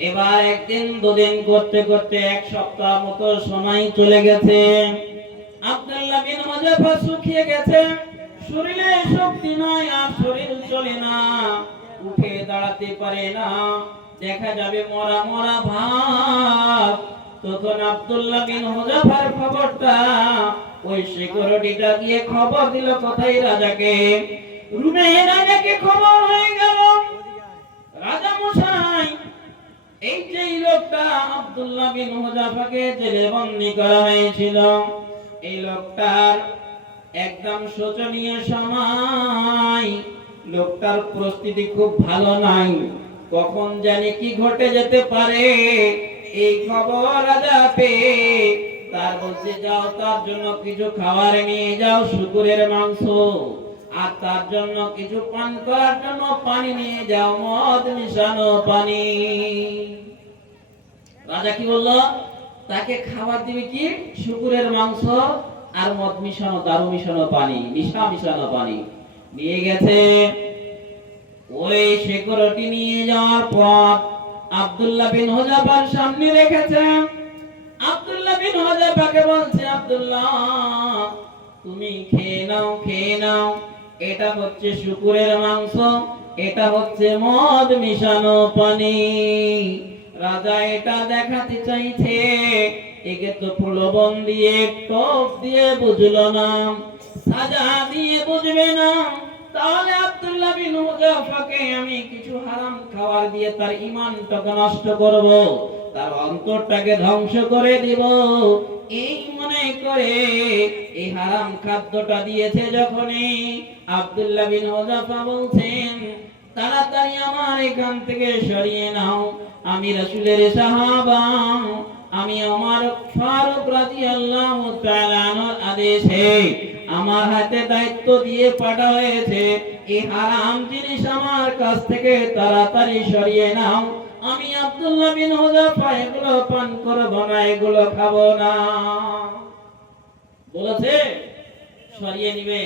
এবার একদিন দুদিন করতে করতে এক সপ্তাহ মতো সময় চলে গেছে। আব্দুল্লাহ বিন হুযায়ফা শুকিয়ে গেছে, শরীরে শক্তি নাই, আর শরীর চলে না, উঠে দাঁড়াতে পারে না, দেখা যাবে মরা মরা ভাব। তখন আব্দুল্লাহ বিন হুযায়ফার খবরটা ওই সিকিউরিটিটা গিয়ে খবর দিল কোথায় রাজাকে। রুমে রাজাকে খবর হয়ে গেল, রাজা মশাই এই যে লোকটা আব্দুল্লাহ বিন হুযায়ফাকে জেলে বন্দী করা হয়েছিল, এই লোকটার একদম শোচনীয় সময়, লোকটার পরিস্থিতি খুব ভালো নাই, কখন জানি কি ঘটে যেতে পারে। এই খবর রাজা পেয়ে তার বলছে, যাও তার জন্য কিছু খাবার নিয়ে যাও, শুকরের মাংস, আর তার জন্য কিছু পান করার জন্য পানি নিয়ে যাও, মদ মিশানো পানি। রাজা কি বললো, তাকে খাবার দিবে কি, শুকরের মাংস আর মদ মিশানো, দারু মিশানো পানি, নিশা মিশানো পানি নিয়ে গেছে। ওই সিকিউরিটি নিয়ে যাওয়ার পর আব্দুল্লাহ বিন হুযায়ফার সামনে রেখেছে। আব্দুল্লাহ বিন হুযায়ফাকে বলছে, আব্দুল্লাহ তুমি খেয়ে নাও, খেয়ে নাও, এটা হচ্ছে শুকরের মাংস, এটা হচ্ছে মদ মিশানো পানি। রাজা এটা দেখাতে চাইছে, একে তো প্রলোভন দিয়ে টোপ দিয়ে বুঝলো না, সাজা দিয়ে বুঝবে না, তাহলে আব্দুল্লাহ বিন হুযায়ফাকে আমি কিছু হারাম খাবার দিয়ে তার ঈমানটাকে নষ্ট করব, তার অন্তরটাকে ধ্বংস করে দিব, এই মনে করে এই হারাম খাদ্যটা দিয়েছে। যখনই আব্দুল্লাহ বিন হুযায়ফা বলছেন, তাড়াতাড়ি আমার এখান থেকে সরিয়ে নাও, আমি রাসূলের সাহাবা, আমি আমার ফারুক রাদিয়াল্লাহু তাআলা আনহুর আদেশে আমার হাতে দায়িত্ব দিয়ে পাঠা হয়েছে, এই হারাম জিনিস আমার কাছ থেকে তাড়াতাড়ি সরিয়ে নাও, আমি আব্দুল্লাহ বিন হুযায়ফা এগুলো পান করব না, এগুলো খাবো না। বলেছে সরিয়ে নিবে,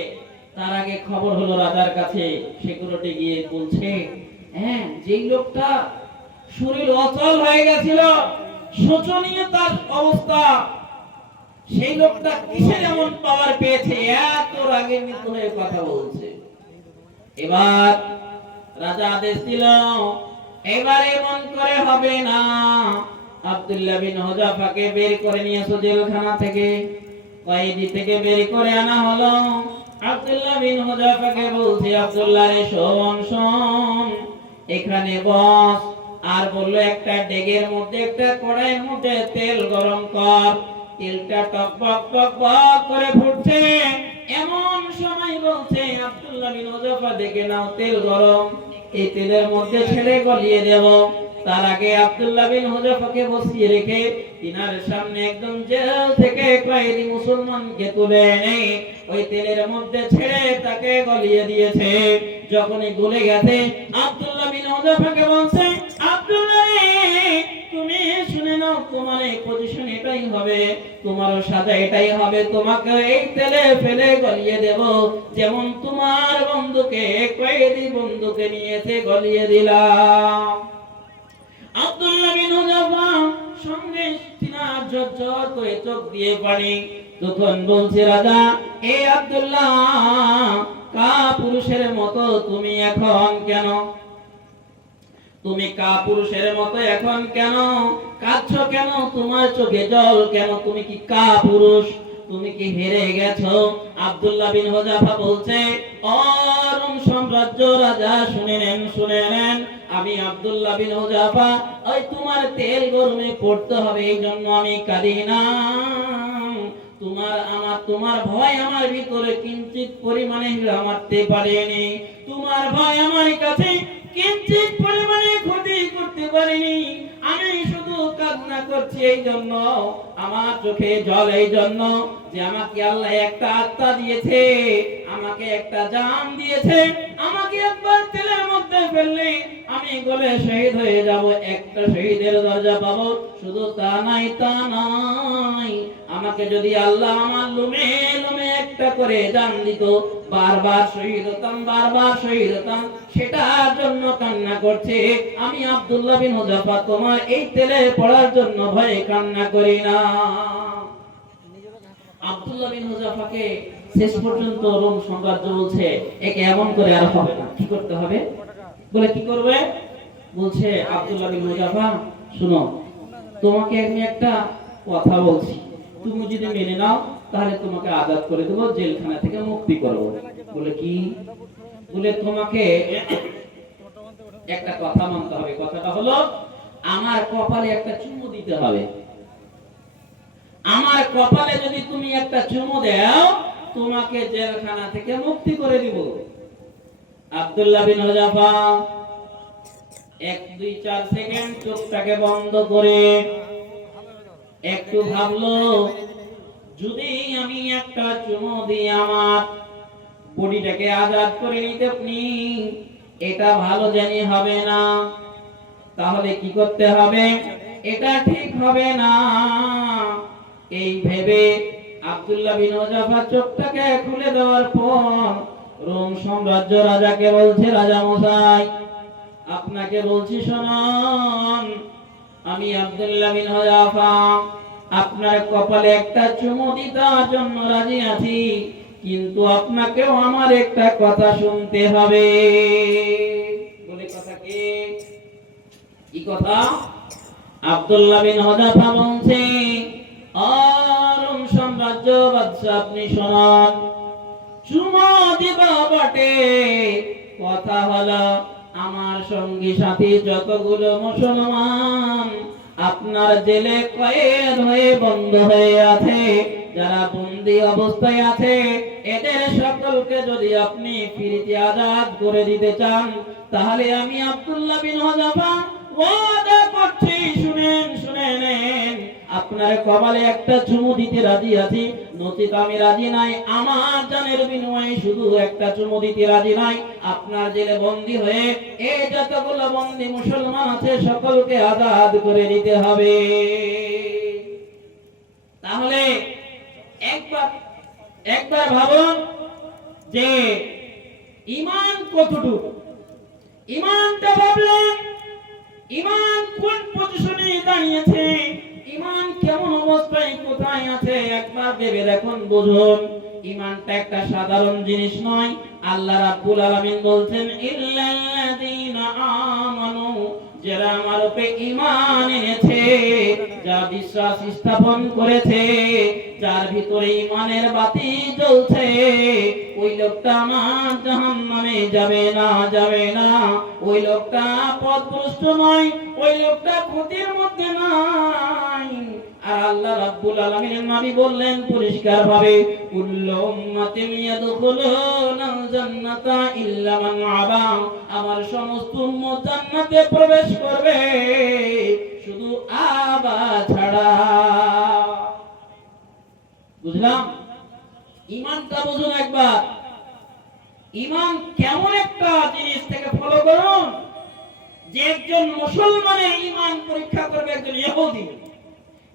তার আগে খবর হলো রাজার কাছে, সিকিউরিটি গিয়ে বলছে, হ্যাঁ যেই লোকটা শরীর অচল হয়ে গেছিল, শোচনীয় তার অবস্থা, সেই লোকটা কিসের এমন পাওয়ার পেয়েছে, এত রাগের মৃত্যু হয়ে কথা বলছে। এবার রাজা আদেশ দিল, এবার এমন করে হবে না, আব্দুল্লাহ বিন হুযায়ফাকে বের করে নিয়ে এসো জেলখানা থেকে। কয়েদি থেকে বের করে আনা হলো। আব্দুল্লাহ বিন হুযায়ফাকে বলছে, আব্দুল্লাহ রে শোন শোন, এখানে বস, আর বললো একটা ডেগের মধ্যে, একটা কড়াইয়ের মধ্যে তেল গরম কর, তেলটা টকবক টকবক করে ফুটছে, এমন সময় বলছে আব্দুল্লাহ বিন হুযায়ফা দেখে নাও তেল গরম, এই তেলের মধ্যে ছেড়ে গলিয়ে দেব। তার আগে আব্দুল্লাহ বিন হুযায়ফাকে বসিয়ে রেখে তিনার সামনে একদম জেল থেকে কয়েদি মুসলমানকে তুলে এনে ওই তেলের মধ্যে ছেড়ে তাকে গলিয়ে দিয়েছে। যখনই গলে গেছে, আব্দুল্লাহ বিন হুযায়ফাকে বলছে, আব্দুল্লাহ তুমি শুনে নাও, তোমার এই পজিশন এটাই হবে, তোমার সাজা এটাই হবে, তোমাকে এই তেলে ফেলে গলিয়ে দেব, যেমন তোমার বন্ধুকে, কয়েদি বন্ধুকে নিয়েছে গলিয়ে দিলাম। আব্দুল্লাহ বিন হুযায়ফা সঙ্গে তিনার ঝরঝর করে চোখ দিয়ে পানি। তখন বলছে রাজা, এ আব্দুল্লাহ, কা পুরুষের মতো তুমি এখন কেন, তুমি কা পুরুষের মতো এখন কেন কাঁদছো, কেন তোমার চোখে জল কেন, তুমি কি কা পুরুষ, তুমি কি হেরে গেছো? আব্দুল্লাহ বিন হুযায়ফা বলছে, ও রোম সাম্রাজ্য রাজা, শুনে নেন শুনে নেন, আমি আব্দুল্লাহ বিন হুযায়ফা, ওই তোমার তেল গরমে পড়তে হবে এই জন্য আমি কাঁদি না, তোমার ভয় আমার ভিতরে কিঞ্চিত পরিমাণে মারতে পারেনি, তোমার ভয় আমার কাছে কিঞ্চিত পরিমাণে ক্ষতি করতে পারেনি, আমি শুধু কান্না করছি এই জন্য, আমার চোখে জল এই জন্য যে আমাকে আল্লাহ একটা আত্মা দিয়েছে, আমাকে একটা জান দিয়েছে, আমাকে একবার তেলের মধ্যে ফেললে আমি গলে শহীদ হয়ে যাব, একটা শহীদের দরজা পাবো। শুধু তা নাই, তা নাই, আমাকে যদি আল্লাহ আমার লুমে লুমে একটা করে জান দিত, বারবার শহীদ হতাম, বারবার শহীদ হতাম। সেটার জন্য কান্না করছে। আমি আব্দুল্লাহ বিন হুযাফা তোমার এই তেলে পড়ার জন্য ভয়ে কান্না করি না। আব্দুল্লাহ বিন হুযাফাকে শেষ পর্যন্ত রোম সাম্রাজ্য বলছে একে এমন করে আর হবে না, কি করতে হবে? বলে কি করবে? বলছে আব্দুল্লাহ বিন হুযাফা শুনো, তোমাকে আমি একটা কথা বলছি, তুমি যদি মেনে নাও তাহলে তোমাকে আজাদ করে দেব, জেলখানা থেকে মুক্তি করব। বলে কি? বলে তোমাকে একটা কথা মানতে হবে। কথাটা হলো আমার কপালে একটা চুমু দিতে হবে। আমার কপালে যদি তুমি একটা চুমু দাও, তোমাকে জেলখানা থেকে মুক্তি করে দিব। আব্দুল্লাহ বিন হুযাফা 1 2 4 সেকেন্ড চোখটাকে বন্ধ করে একটু ভাবলো, যদি আমি একটা চুমু দিয়ে আমার বডিটাকে আজাদ করে নিতে পারি, এটা ভালো জানি হবে না। তাহলে কি করতে হবে? এটা ঠিক হবে না। এই ভেবে আব্দুল্লাহ বিন হুযাফা চোখটাকে খুলে দেওয়ার পর রোম সাম্রাজ্য রাজাকে বলছে, রাজা মশাই আপনাকে বলছি শুনুন, আমি আব্দুল্লাহ বিন হুযাফা আপনার কপালে একটা চুমু দেওয়ার জন্য রাজি আছি, কিন্তু আপনাকেও আমার একটা কথা শুনতে হবে। বলে কথা কি? কি কথা? আব্দুল্লাহ বিন হুযাফা বলছে, রোম সাম্রাজ্য বাদশা আপনি শুনুন, চুমু দিবা বটে, কথা হলো আমার সঙ্গী সাথী যতগুলো মুসলমান আপনার জেলে কয়েদ হয়ে বন্ধ হয়ে আছে, যারা বন্দী অবস্থায় আছে, এদের সকলকে যদি আপনি ফিরিতে আজাদ করে দিতে চান, তাহলে আমি আব্দুল্লাহ বিন হুযাফা ওয়াদা করছি, শুনেন শুনে নেন, আপনার কপালে একটা চুমু দিতে রাজি আছি, নচিত আমি রাজি নাই। আমার জানের বিনিময়ে শুধু একটা চুমু দিতে রাজি নাই। আপনার জেলে বন্দী হয়ে এই যতগুলো বন্দী মুসলমান আছে সকলকে আজাদ করে দিতে হবে। তাহলে একবার ভাবুন যে ঈমান কতটুকু। ঈমানটা ভাবলেন, ঈমান কোন পজিশনে দাঁড়িয়েছে, ঈমান কেমন অবস্থায় কোথায় আছে, একবার ভেবে দেখুন, বুঝুন। ঈমানটা একটা সাধারণ জিনিস নয়। আল্লাহ রাব্বুল আলামিন বলছেন, ইল্লাল্লাযীনা আমানু, যারা আমার উপরে ঈমান এনেছে, যা বিশ্বাস স্থাপন করেছে, যার ভিতরে ঈমানের বাতি জ্বলছে, ওই লোকটা আমার জাহান্নামে যাবে না, যাবে না। ওই লোকটা পথভ্রষ্ট নয়, ওই লোকটা ক্ষতির মধ্যে নাই। আর আল্লাহ রাব্বুল আলামিনের নবী বললেন পরিষ্কার ভাবে, কুল্লু উম্মাতিন ইয়াদখুলুনাল জান্নাতা ইল্লা মান আবা, আমার সমস্ত উম্মত জান্নাতে প্রবেশ করবে, শুধু আবা ছাড়া। বুঝলাম? ঈমানটা বুঝুন একবার। ঈমান কেমন একটা জিনিস থেকে ফলো করুন, যে একজন মুসলমানের ঈমান পরীক্ষা করবে একজন ইহুদি,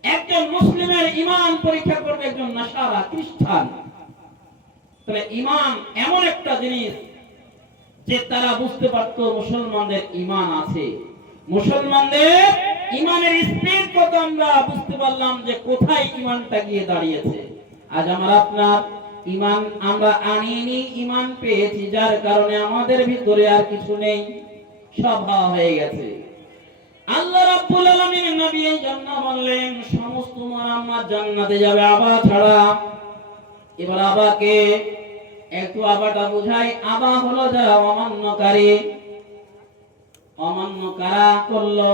একজন মুসলিমের ঈমান পরীক্ষা করবে একজন নাসারা খ্রিস্টান। তাহলে ঈমান এমন একটা জিনিস যে তারা বুঝতে পারতো মুসলমানদের ঈমান আছে। মুসলমানদের ঈমানের স্পিড কত আমরা বুঝতে পারলাম যে কোথায় ঈমানটা গিয়ে দাঁড়িয়েছে। আজ আপনার ঈমান আমরা আনিনি, ঈমান পেয়েছি, যার কারণে আমাদের ভিতরে আর কিছু নেই, সব হয়ে গেছে। আল্লাহ রাব্বুল আলামিন নবী এই জন্য বললেন সমস্ত মুহাম্মদ জান্নাতে যাবে আবা ছাড়া। এবার আবাকে একটু আবাটা বুঝাই। আবা হলো যারা অমান্যকারী। অমান্য কারা করলো?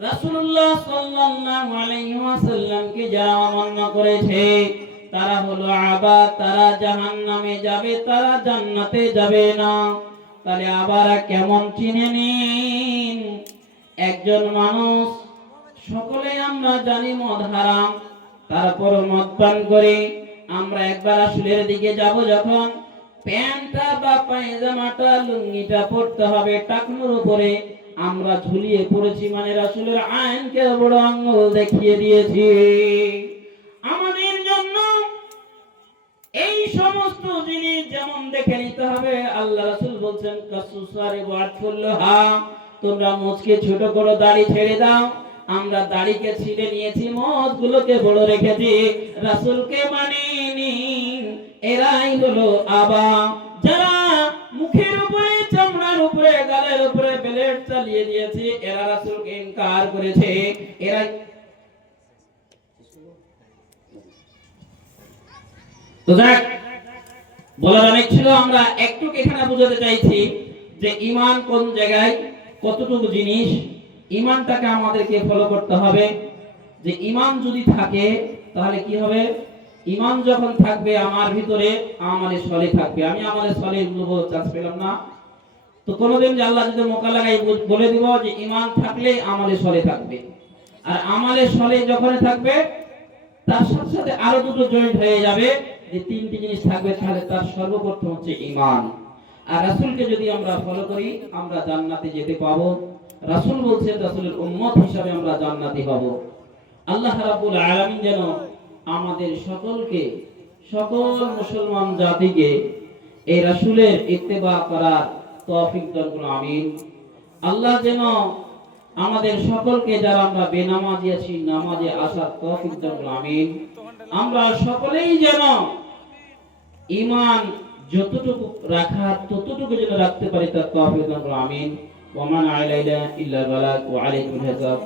রাসূলুল্লাহ সাল্লাল্লাহু আলাইহি ওয়াসাল্লামকে যারা অমান্য করেছে তারা হলো আবা, তারা জাহান্নামে যাবে, তারা জান্নাতে যাবে না। তাহলে আবারা কেমন চিনে নিন। একজন মানুষ, সকলে আমরা জানি মদ হারাম, তারপর মদ পান করে আমরা একবার আসলের দিকে যাব, যখন প্যান্টটা বা পায়জামাটা লুঙ্গিটা পরতে হবে টাকনুর উপরে। আমরা ঝুলিয়ে পড়েছি মানে রাসূলের আইনকে বড় আঙ্গুল দেখিয়ে দিয়েছি। আমাদের জন্য এই সমস্ত জিনিস যেমন দেখে নিতে হবে। আল্লাহ রাসূল বলছেন কাসুসারে ওয়াতফুল্লাহা, তোমরা মুচকে ছোট করো, দাড়ি ছেড়ে দাও। আমরা দাড়িকে ছিঁড়ে নিয়েছি, মুখগুলোকে বড় রেখেছি, রাসূলকে মানিনি। এরাই হলো আবা, যারা মুখের উপরে, চামড়ার উপরে, গালের উপরে ব্লেড চালিয়ে দিয়েছে, এরা রাসূলকে ইনকার করেছে। এরা তো যাক, বলার অনেক ছিল, আমরা একটু এখানে বোঝাতে চাইছি যে ঈমান কোন জায়গায়, কতটুকু জিনিস। ঈমানটাকে আমাদেরকে ফলো করতে হবে। যে ঈমান যদি থাকে তাহলে কি হবে? ঈমান যখন থাকবে আমার ভিতরে, আমালে সলে থাকবে। আমি আমালে সলে চান্স পেলাম না, তো কোনোদিন যে আল্লাহ যদি মৌকা লাগাই বলে দিব যে ঈমান থাকলে আমালে সলে থাকবে। আর আমালে সলে যখন থাকবে তার সাথে সাথে আরো দুটো জয়েন্ট হয়ে যাবে, যে তিনটি জিনিস থাকবে। তাহলে তার সর্বপ্রথম হচ্ছে ঈমান। আর রাসূলকে যদি আমরা ফলো করি আমরা জান্নাতে যেতে পাবো। রাসূল বলছেন রাসূলের উম্মত হিসাবে আমরা জান্নাতি হব। আল্লাহ রাব্বুল আলামিন যেন আমাদের সকলকে, সকল মুসলমান জাতিকে এই রাসূলের ইত্তেবা করার তৌফিক দান করুন, আমিন। আল্লাহ যেন আমাদের সকলকে, যারা আমরা বেনামাজি আছি, নামাজে আসার তৌফিক দান করুন, আমিন। আমরা সকলেই যেন ঈমান যতটুকু রাখার ততটুকু যেন রাখতে পারি, তার তৌফিক দান করুন, আমিন। ওয়া মান আলাইনা ইল্লাল বালাগ ওয়া আলাইকুম হিসাব।